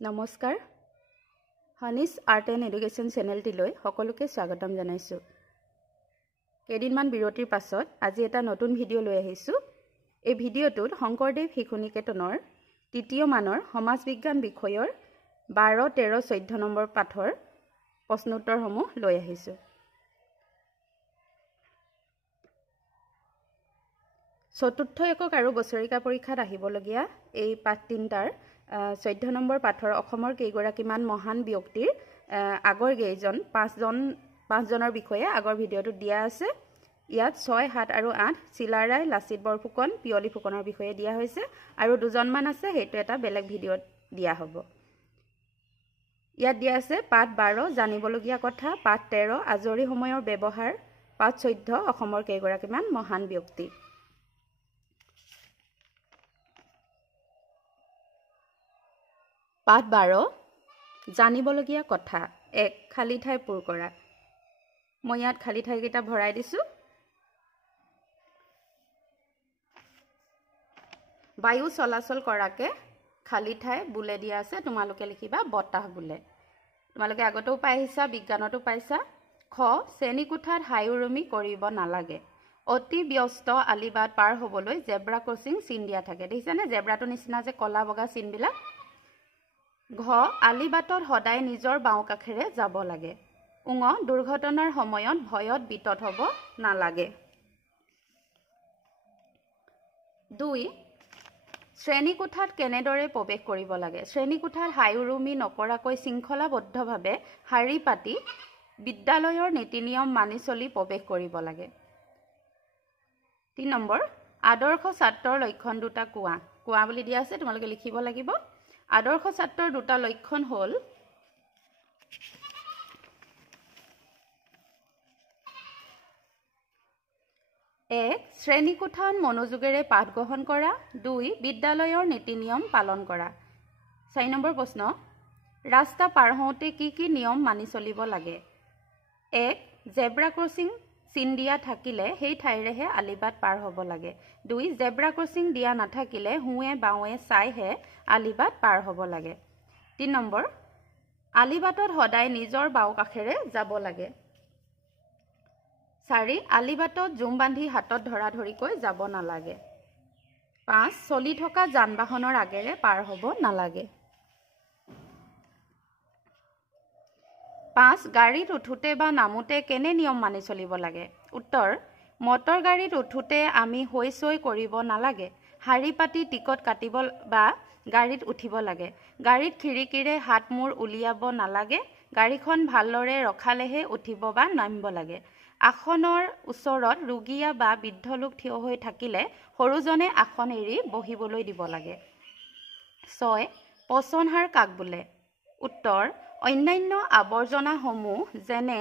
নমস্কাৰ হানিছ art and education চেনেলটিলৈ সকলোকে স্বাগতম জনাইছোঁ। কেইদিনমান বিৰতিৰ পাছত আজি এটা নতুন ভিডিঅ' লৈ আহিছোঁ। এই ভিডিঅ'টোত শংকৰদেৱ শিশু নিকেতনৰ তৃতীয় মানৰ সমাজ বিজ্ঞান বিষয়ৰ 12, 13, 14 নম্বৰ পাঠৰ প্ৰশ্নোত্তৰসমূহ লৈ আহিছোঁ। চতুৰ্থ একক আৰু বছৰিকা পৰীক্ষাত আহিবলগীয়া এই পাঠ তিনিটাৰ 14 নম্বৰ পাঠৰ অসমৰ কেইগৰাকীমান মহান ব্যক্তিৰ আগৰ কেইজন পাঁচজনৰ বিষয়ে আগৰ ভিডিঅ'টোত দিয়া আছে। ইয়াত 6, 7 আৰু 8 চিলাৰায়, লাচিত বৰফুকন, পিয়লি ফুকনৰ বিষয়ে দিয়া হৈছে আৰু দুজনমান আছে, সেইটো এটা বেলেগ ভিডিঅ'ত দিয়া হ'ব। ইয়াত দিয়া আছে পাঠ 12 জানিবলগীয়া কথা, পাঠ 13 আজৰি সময়ৰ ব্যৱহাৰ, পাঠ 14 অসমৰ কেইগৰাকীমান মহান ব্যক্তি। পাঠ 12 জানিবলগীয়া কথা। 1 খালী ঠাই পূৰ কৰা। মই ইয়াত খালী ঠাইকেইটা ভৰাই দিছোঁ। বায়ু চলাচল কৰাকে খালী ঠাই বোলে দিয়া আছে, তোমালোকে লিখিবা বতাহ বোলে। তোমালোকে আগতেও পাই আহিছা, বিজ্ঞানতো পাইছা। খ শ্ৰেণীকোঠাত হাইউৰুমি কৰিব নালাগে। অতি ব্যস্ত আলিবাট পাৰ হ'বলৈ জেব্ৰা ক্ৰচিং চিন দিয়া থাকে। দেখিছানে জেব্ৰাটোৰ নিচিনা যে কলা বগা চিনবিলাক। ঘ আলিবাটত সদায় নিজৰ বাওঁ কাষেৰে যাব লাগে। উঙ দুৰ্ঘটনাৰ সময়ত ভয়ত বিতত হ'ব নালাগে। 2 শ্ৰেণীকোঠাত কেনেদৰে প্ৰৱেশ কৰিব লাগে। শ্ৰেণীকোঠাত হাইউৰুমি নকৰাকৈ শৃংখলাবদ্ধভাৱে শাৰী পাতি বিদ্যালয়ৰ নীতি নিয়ম মানি চলি প্ৰৱেশ কৰিব লাগে। 3 নম্বৰ আদৰ্শ ছাত্ৰৰ লক্ষণ দুটা কোৱা বুলি দিয়া আছে, তোমালোকে লিখিব লাগিব। আদৰ্শ ছাত্ৰৰ দুটা লক্ষণ হ'ল 1 শ্ৰেণীকোঠাত মনোযোগেৰে পাঠ গ্ৰহণ কৰা, 2 বিদ্যালয়ৰ নীতি নিয়ম পালন কৰা। 4 নম্বৰ প্ৰশ্ন ৰাস্তা পাৰ হওঁতে কি কি নিয়ম মানি চলিব লাগে। 1 জেব্ৰা ক্ৰচিং চিন দিয়া থাকিলে সেই ঠাইৰেহে আলিবাট পাৰ হ'ব লাগে। 2 জেব্ৰা ক্ৰচিং দিয়া নাথাকিলে সোঁৱে বাওঁৱে চাইহে আলিবাট পাৰ হ'ব লাগে। 3 নম্বৰ আলিবাটত সদায় নিজৰ বাওঁ কাষেৰে যাব লাগে। 4 আলিবাটত জুম বান্ধি হাতত ধৰাধৰিকৈ যাব নালাগে। 5 চলি থকা যান বাহনৰ আগেৰে পাৰ হ'ব নালাগে। 5 গাড়ীত উঠোতে বা নামোতে কেনে নিয়ম মানি চলিব লাগে। উত্তৰ মটৰ গাড়ীত উঠোতে আমি হৈ চৈ কৰিব নালাগে। শাৰী পাতি টিকট কাটিব বা গাড়ীত উঠিব লাগে। গাড়ীত খিৰিকীৰে হাত মূৰ উলিয়াব নালাগে। গাড়ীখন ভালদৰে ৰখালেহে উঠিব বা নামিব লাগে। আসনৰ ওচৰত ৰোগীয়া বা বৃদ্ধ লোক থিয় হৈ থাকিলে সৰুজনে আসন এৰি বহিবলৈ দিব লাগে। 6 পচনসাৰ কাক বোলে। উত্তৰ অন্যান্য আৱৰ্জনাসমূহ যেনে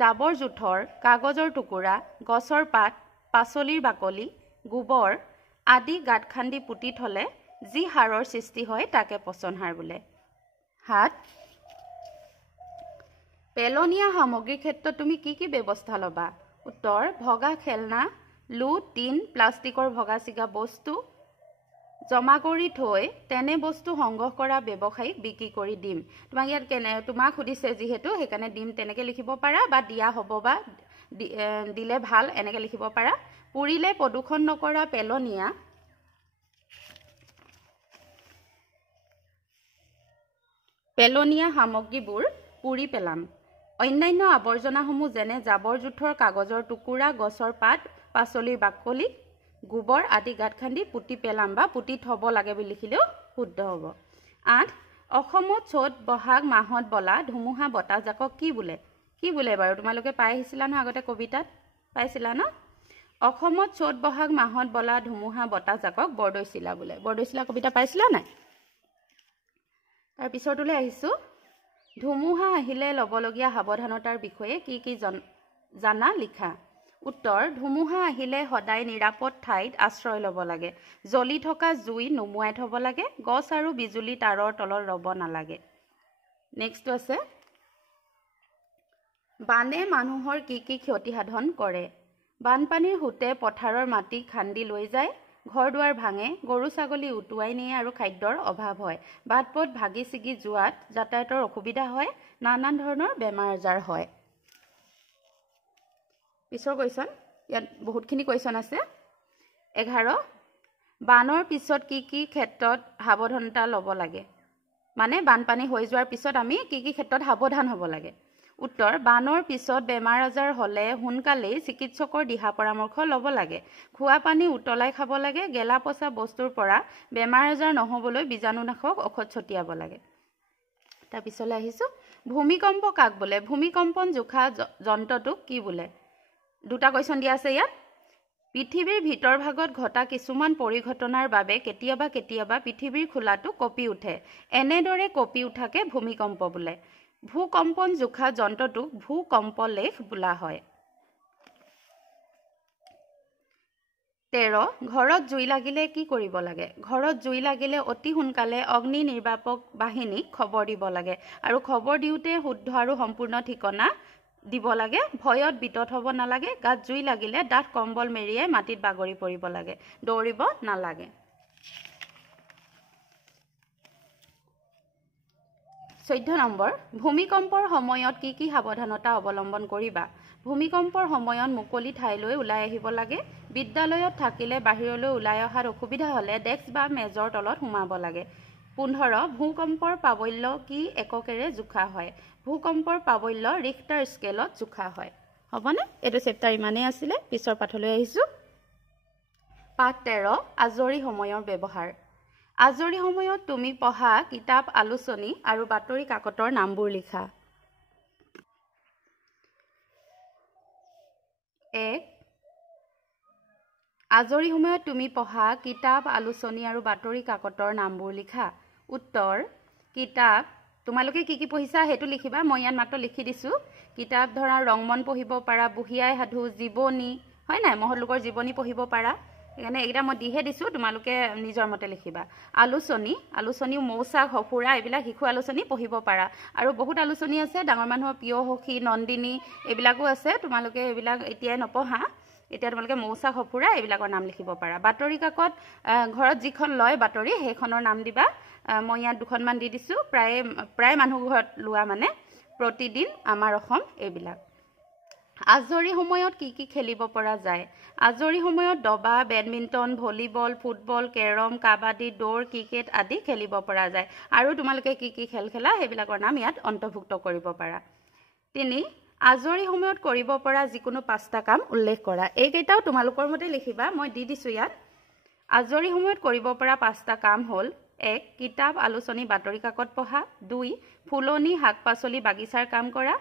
জাবৰ জোথৰ, কাগজৰ টুকুৰা, গছৰ পাত, পাচলিৰ বাকলি, গোবৰ আদি গাঁত খান্দি পুতি থলে যি সাৰৰ সৃষ্টি হয় তাকে পচনসাৰ বোলে। 7 পেলনীয়া সামগ্ৰীৰ ক্ষেত্ৰত তুমি কি কি ব্যৱস্থা ল'বা। উত্তৰ ভগা খেলনা, লো, টিন, প্লাষ্টিকৰ ভগা চিগা বস্তু জমা কৰি থৈ তেনে বস্তু সংগ্ৰহ কৰা ব্যৱসায়ীক বিক্ৰী কৰি দিম। তোমাক ইয়াত তোমাক সুধিছে যিহেতু সেইকাৰণে দিম তেনেকৈ লিখিব পাৰা, বা দিয়া হ'ব বা দিলে ভাল এনেকৈ লিখিব পাৰা। পুৰিলে প্ৰদূষণ নকৰা পেলনীয়া সামগ্ৰীবোৰ পুৰি পেলাম। অন্যান্য আৱৰ্জনাসমূহ যেনে জাবৰ জোথৰ, কাগজৰ টুকুৰা, গছৰ পাত, পাচলিৰ বাকলি, গোবৰ আদি গাঁত খান্দি পুতি পেলাম বা পুতি থ'ব লাগে বুলি লিখিলেও শুদ্ধ হ'ব। 8 অসমত চ'ত বহাগ মাহত বলা ধুমুহা বতাহজাকক কি বোলে বাৰু। তোমালোকে পাই আহিছিলা ন, আগতে কবিতাত পাইছিলা ন। অসমত চ'ত বহাগ মাহত বলা ধুমুহা বতাহজাকক বৰদৈচিলা বোলে। বৰদৈচিলা কবিতা পাইছিলা নাই। তাৰ পিছৰটোলৈ আহিছোঁ। ধুমুহা আহিলে ল'বলগীয়া সাৱধানতাৰ বিষয়ে কি কি জানা লিখা। উত্তৰ ধুমুহা আহিলে সদায় নিৰাপদ ঠাইত আশ্ৰয় ল'ব লাগে। জ্বলি থকা জুই নুমুৱাই থ'ব লাগে। গছ আৰু বিজুলী তাঁৰৰ তলত ৰ'ব নালাগে। নেক্সটটো আছে বানে মানুহৰ কি কি ক্ষতি সাধন কৰে। বানপানীৰ সোঁতে পথাৰৰ মাটি খান্দি লৈ যায়, ঘৰ দুৱাৰ ভাঙে, গৰু ছাগলী উটুৱাই নিয়ে আৰু খাদ্যৰ অভাৱ হয়। বাট পথ ভাগি ছিগি যোৱাত যাতায়াতৰ অসুবিধা হয়, নানান ধৰণৰ বেমাৰ আজাৰ হয়। পিছৰ কুৱেশ্যন, ইয়াত বহুতখিনি কুৱেশ্যন আছে। 11 বানৰ পিছত কি কি ক্ষেত্ৰত সাৱধানতা ল'ব লাগে? মানে বানপানী হৈ যোৱাৰ পিছত আমি কি কি ক্ষেত্ৰত সাৱধান হ'ব লাগে? উত্তৰ, বানৰ পিছত বেমাৰ আজাৰ হ'লে সোনকালেই চিকিৎসকৰ দিহা পৰামৰ্শ ল'ব লাগে। খোৱা পানী উতলাই খাব লাগে। গেলা পচা বস্তুৰ পৰা বেমাৰ আজাৰ নহ'বলৈ বীজাণুনাশক ঔষধ ছটিয়াব লাগে। তাৰপিছলৈ আহিছোঁ, ভূমিকম্প কাক বোলে? ভূমিকম্পন জোখা যন্ত্ৰটোক কি বোলে? দুটা কুৱেশ্যন দিয়া আছে ইয়াত। পৃথিৱীৰ ভিতৰ ভাগত ঘটা কিছুমান পৰিঘটনাৰ বাবে কেতিয়াবা কেতিয়াবা পৃথিৱীৰ খোলাটো কঁপি উঠে। এনেদৰে কঁপি উঠাকে ভূমিকম্প বোলে। ভূকম্পন জোখা যন্ত্ৰটোক ভূকম্পলেখ বোলা হয়। 13 ঘৰত জুই লাগিলে কি কৰিব লাগে? ঘৰত জুই লাগিলে অতি সোনকালে অগ্নি নিৰ্বাপক বাহিনীক খবৰ দিব লাগে আৰু খবৰ দিওঁতে শুদ্ধ আৰু সম্পূৰ্ণ ঠিকনা দিব লাগে। ভয়ত বিতত হ'ব নালাগে। গাত জুই লাগিলে ডাঠ কম্বল মেৰিয়াই মাটিত বাগৰি পৰিব লাগে। দৌৰিব নালাগে। 14 নম্বৰ, ভূমিকম্পৰ সময়ত কি কি সাৱধানতা অৱলম্বন কৰিবা? ভূমিকম্পৰ সময়ত মুকলি ঠাইলৈ ওলাই আহিব লাগে। বিদ্যালয়ত থাকিলে বাহিৰলৈ ওলাই অহাত অসুবিধা হ'লে ডেস্ক বা মেজৰ তলত সোমাব লাগে। 15 ভূকম্পৰ প্ৰাবল্য কি এককেৰে জোখা হয়? ভূকম্পৰ প্ৰাবল্য ৰিখটাৰ স্কেলত জোখা হয়। হ'বনে? এইটো চেপ্টাৰ ইমানেই আছিলে। পিছৰ পাঠলৈ আহিছোঁ। পাঠ 13 আজৰি সময়ৰ ব্যৱহাৰ। আজৰি সময়ত তুমি পঢ়া কিতাপ, আলোচনী আৰু বাতৰি কাকতৰ নামবোৰ লিখা। 1 আজৰি সময়ত তুমি পঢ়া কিতাপ, আলোচনী আৰু বাতৰি কাকতৰ নামবোৰ লিখা। উত্তৰ, কিতাপ তোমালোকে কি কি পঢ়িছা সেইটো লিখিবা। মই ইয়াত মাত্ৰ লিখি দিছোঁ। কিতাপ ধৰা ৰংমন পঢ়িব পাৰা, বুঢ়ী আই সাধু, জীৱনী, হয় নাই, মহৎলোকৰ জীৱনী পঢ়িব পাৰা। সেইকাৰণে এইকেইটা মই দিহে দিছোঁ, তোমালোকে নিজৰ মতে লিখিবা। আলোচনীও মৌচাক, সঁফুৰা এইবিলাক শিশু আলোচনী পঢ়িব পাৰা। আৰু বহুত আলোচনী আছে, ডাঙৰ মানুহৰ প্ৰিয় সখী, নন্দিনী এইবিলাকো আছে। তোমালোকে এইবিলাক এতিয়াই নপঢ়া। এতিয়া তোমালোকে মৌচাক, সঁফুৰা এইবিলাকৰ নাম লিখিব পাৰা। বাতৰি কাকত ঘৰত যিখন লয় বাতৰি সেইখনৰ নাম দিবা। মই ইয়াত দুখনমান দি দিছোঁ। প্ৰায় মানুহ ঘৰত লোৱা, মানে প্ৰতিদিন, আমাৰ অসম এইবিলাক। আজৰি সময়ত কি কি খেলিব পৰা যায়? আজৰি সময়ত দবা, badminton, volleyball, football, carrom, kabaddi, দৌৰ, ক্ৰিকেট আদি খেলিব পৰা যায়। আৰু তোমালোকে কি কি খেল খেলা সেইবিলাকৰ নাম ইয়াত অন্তৰ্ভুক্ত কৰিব পাৰা। 3 আজৰি সময়ত কৰিব পৰা যিকোনো 5টা কাম উল্লেখ কৰা। এইকেইটাও তোমালোকৰ মতে লিখিবা। মই দি দিছোঁ ইয়াত। আজৰি সময়ত কৰিব পৰা 5টা কাম হ'ল: 1 কিতাপ, আলোচনী, বাতৰি কাকত পঢ়া। 2 ফুলনি, শাক পাচলি, বাগিচাৰ কাম কৰা।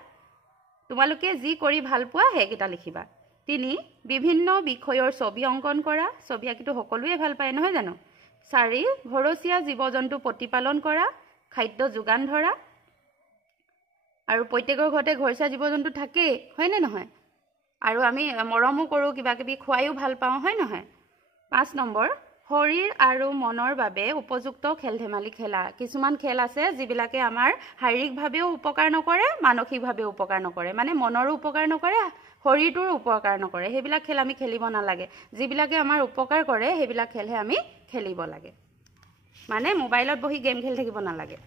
তোমালোকে যি কৰি ভাল পোৱা সেইকেইটা লিখিবা। 3 বিভিন্ন বিষয়ৰ ছবি অংকন কৰা। ছবি আঁকিটো সকলোৱে ভাল পায়, নহয় জানো? 4 ঘৰচীয়া জীৱ জন্তু প্ৰতিপালন কৰা, খাদ্য যোগান ধৰা। আৰু প্ৰত্যেকৰ ঘৰতে ঘৰচীয়া জীৱ জন্তু থাকেই, হয়নে নহয়? আৰু আমি মৰমো কৰোঁ, কিবা কিবি খুৱাইও ভাল পাওঁ, হয় নহয়? 5 নম্বৰ শৰীৰ আৰু মনৰ বাবে উপযুক্ত খেল ধেমালি খেলা। কিছুমান খেল আছে যিবিলাকে আমাৰ শাৰীৰিকভাৱেও উপকাৰ নকৰে, মানসিকভাৱেও উপকাৰ নকৰে, মানে মনৰো উপকাৰ নকৰে, শৰীৰটোৰো উপকাৰ নকৰে। সেইবিলাক খেল আমি খেলিব নালাগে। যিবিলাকে আমাৰ উপকাৰ কৰে সেইবিলাক খেলহে আমি খেলিব লাগে। মানে মোবাইলত বহি গেম খেলি থাকিব নালাগে।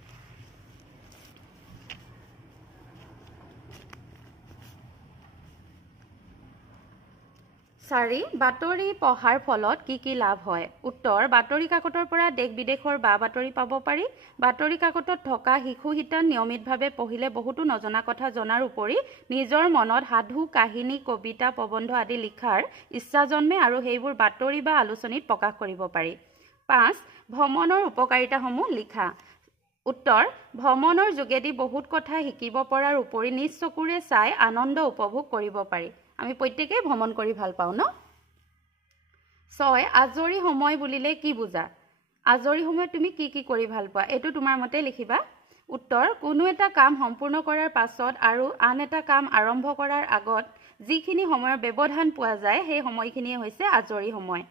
4 বাতৰি পঢ়াৰ ফলত কি কি লাভ হয়? উত্তৰ, বাতৰি কাকতৰ পৰা দেশ বিদেশৰ বা বাতৰি পাব পাৰি। বাতৰি কাকতত থকা শিশু হিতান নিয়মিতভাৱে পঢ়িলে বহুতো নজনা কথা জনাৰ উপৰি নিজৰ মনত সাধু, কাহিনী, কবিতা, প্ৰবন্ধ আদি লিখাৰ ইচ্ছা জন্মে আৰু সেইবোৰ বাতৰি বা আলোচনীত প্ৰকাশ কৰিব পাৰি। 5 ভ্ৰমণৰ উপকাৰিতাসমূহ লিখা। উত্তৰ, ভ্ৰমণৰ যোগেদি বহুত কথা শিকিব পৰাৰ উপৰি নিজ চকুৰে চাই আনন্দ উপভোগ কৰিব পাৰি। আমি প্ৰত্যেকেই ভ্ৰমণ কৰি ভাল পাওঁ ন? 6 আজৰি সময় বুলিলে কি বুজা? আজৰি সময়ত তুমি কি কি কৰি ভাল পোৱা এইটো তোমাৰ মতে লিখিবা। উত্তৰ, কোনো এটা কাম সম্পূৰ্ণ কৰাৰ পাছত আৰু আন এটা কাম আৰম্ভ কৰাৰ আগত যিখিনি সময়ৰ ব্যৱধান পোৱা যায় সেই সময়খিনিয়ে হৈছে আজৰি সময়।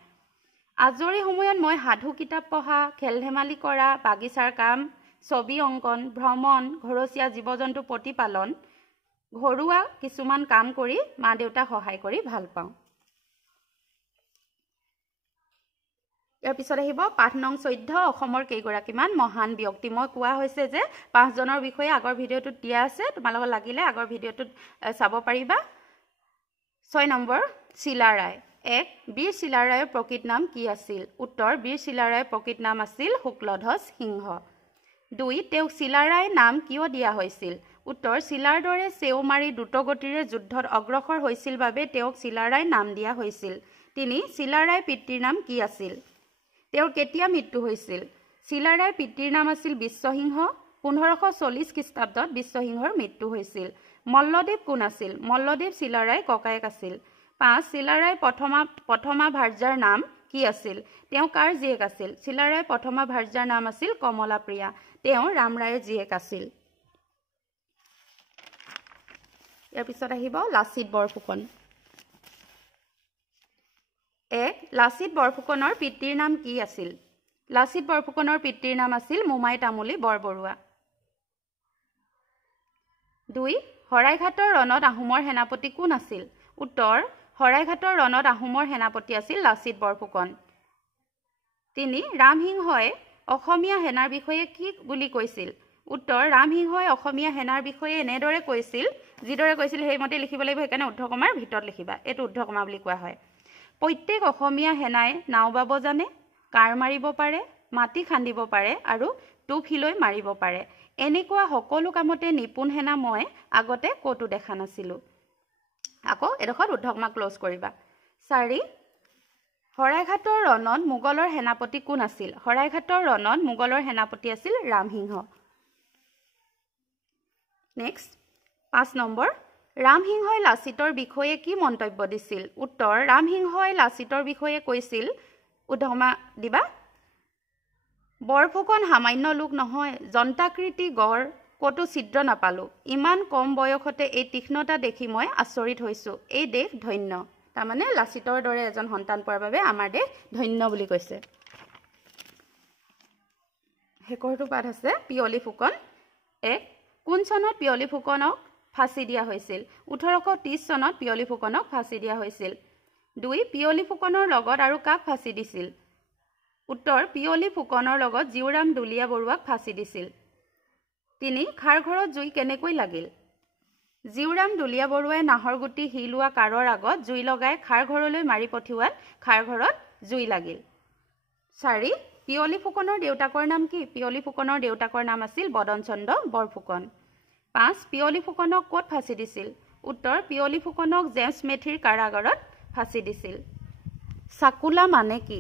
আজৰি সময়ত মই সাধু কিতাপ পঢ়া, খেল ধেমালি কৰা, বাগিচাৰ কাম, ছবি অংকন, ভ্ৰমণ, ঘৰচীয়া জীৱ জন্তু প্ৰতিপালন, ঘৰুৱা কিছুমান কাম কৰি মা দেউতাক সহায় কৰি ভাল পাওঁ। ইয়াৰ পিছত আহিব পাঠ নং 14 অসমৰ কেইগৰাকীমান মহান ব্যক্তি মই কোৱা হৈছে যে 5 জনৰ বিষয়ে আগৰ ভিডিঅ'টোত দিয়া আছে তোমালোকক লাগিলে আগৰ ভিডিঅ'টোত চাব পাৰিবা 6 নম্বৰ চিলাৰায় 1 বীৰ চিলাৰায়ৰ প্ৰকৃত নাম কি আছিল উত্তৰ বীৰ চিলাৰায়ৰ প্ৰকৃত নাম আছিল শুক্লধ্বজ সিংহ 2 তেওঁক চিলাৰায় নাম কিয় দিয়া হৈছিল উত্তৰ চিলাৰ দৰে চেও মাৰি দ্ৰুতগতিৰে যুদ্ধত অগ্ৰসৰ হৈছিল বাবে তেওঁক চিলাৰায় নাম দিয়া হৈছিল 3 চিলাৰায় পিতৃৰ নাম কি আছিল তেওঁৰ কেতিয়া মৃত্যু হৈছিল চিলাৰায় পিতৃৰ নাম আছিল বিশ্বসিংহ 1540 খ্ৰীষ্টাব্দত বিশ্বসিংহৰ মৃত্যু হৈছিল মল্লদেৱ কোন আছিল মল্লদেৱ চিলাৰায় ককায়েক আছিল 5 চিলাৰায় প্ৰথমা ভাৰ্যাৰ নাম কি আছিল তেওঁ কাৰ জীয়েক আছিল চিলাৰায় প্ৰথমা ভাৰ্যাৰ নাম আছিল কমলা প্ৰিয়া তেওঁ ৰামৰায়ৰ জীয়েক আছিল ইয়াৰ পিছত আহিব লাচিত বৰফুকন 1 লাচিত বৰফুকনৰ পিতৃৰ নাম কি আছিল লাচিত বৰফুকনৰ পিতৃৰ নাম আছিল মোমাই তামুলী বৰবৰুৱা 2 হৰাইঘাটৰ ৰণত আহোমৰ সেনাপতি কোন আছিল উত্তৰ হৰাইঘাটৰ ৰণত আহোমৰ সেনাপতি আছিল লাচিত বৰফুকন 3 ৰামসিংহই অসমীয়া সেনাৰ বিষয়ে কি বুলি কৈছিল উত্তৰ ৰামসিংহই অসমীয়া সেনাৰ বিষয়ে এনেদৰে কৈছিল যিদৰে কৈছিল সেইমতে লিখিব লাগিব সেইকাৰণে উদ্ধকমাৰ ভিতৰত লিখিবা এইটো উদ্ধকমা বুলি কোৱা হয় প্ৰত্যেক অসমীয়া সেনাই নাও বাব জানে কাৰ মাৰিব পাৰে মাটি খান্দিব পাৰে আৰু টোপ হিলৈ মাৰিব পাৰে এনেকুৱা সকলো কামতে নিপুণ সেনা মই আগতে কতো দেখা নাছিলো আকৌ এডখৰ উদ্ধকমা ক্লোজ কৰিবা 4 হৰাইঘাটৰ ৰণত মোগলৰ সেনাপতি কোন আছিল হৰাইঘাটৰ ৰণত মোগলৰ সেনাপতি আছিল ৰামসিংহ নেক্সট 5 নম্বৰ ৰামসিংহই লাচিতৰ বিষয়ে কি মন্তব্য দিছিল উত্তৰ ৰামসিংহই লাচিতৰ বিষয়ে কৈছিল উদ্ধকমা দিবা বৰফুকন সামান্য লোক নহয় জন্তাকৃতি গড় কতো ছিদ্ৰ নাপালো ইমান কম বয়সতে এই তীক্ষ্ণতা দেখি মই আচৰিত হৈছো এই দেশ ধন্য তাৰমানে লাচিতৰ দৰে এজন সন্তান পোৱাৰ বাবে আমাৰ দেশ ধন্য বুলি কৈছে হেকৰটো পাঠ আছে পিয়লি ফুকন 1 কোন চনত পিয়লি ফুকনক ফাঁচি দিয়া হৈছিল 1830 চনত পিয়লি ফুকনক ফাঁচি দিয়া হৈছিল 2 পিয়লি ফুকনৰ লগত আৰু কাক ফাঁচি দিছিল উত্তৰ পিয়লি ফুকনৰ লগত জিউৰাম দুলিয়া বৰুৱাক ফাঁচি দিছিল 3 খাৰঘৰত জুই কেনেকৈ লাগিল জিউৰাম দুলিয়া বৰুৱাই নাহৰগুটি হিলোৱা কাৰৰ আগত জুই লগাই খাৰঘৰলৈ মাৰি পঠিওৱাত খাৰঘৰত জুই লাগিল 4 পিয়লি ফুকনৰ দেউতাকৰ নাম কি পিয়লি ফুকনৰ দেউতাকৰ নাম আছিল বদনচন্দ্ৰ বৰফুকন 5 পিয়লি ফুকনক ক'ত ফাঁচি দিছিল উত্তৰ পিয়লি ফুকনক জেমছ মেথিৰ কাৰাগাৰত ফাঁচি দিছিল চাকুলা মানে কি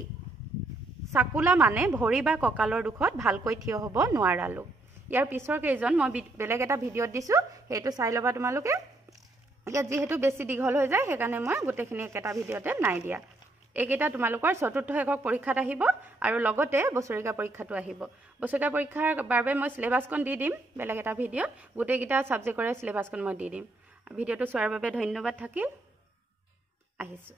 চাকুলা মানে ভৰি বা কঁকালৰ দুখত ভালকৈ থিয় হ'ব নোৱাৰালো ইয়াৰ পিছৰ কেইজন মই বেলেগ এটা ভিডিঅ'ত দিছো সেইটো চাই ল'বা তোমালোকে ইয়াত যেহেতু বেছি দীঘল হৈ যায় সেইকাৰণে মই গোটেইখিনি একেটা ভিডিঅ'তে নাই দিয়া এইকেইটা তোমালোকৰ চতুৰ্থ একক পৰীক্ষাত আহিব আৰু লগতে বছৰিকা পৰীক্ষাটো আহিব বছৰিকা পৰীক্ষাৰ বাবে মই সিলেবাসখন দি দিম বেলেগ এটা ভিডিঅ'ত গোটেইকেইটা সাবজেক্টৰে সিলেবাসখন মই দি দিম ভিডিঅ'টো চোৱাৰ বাবে ধন্যবাদ থাকিল আহিছো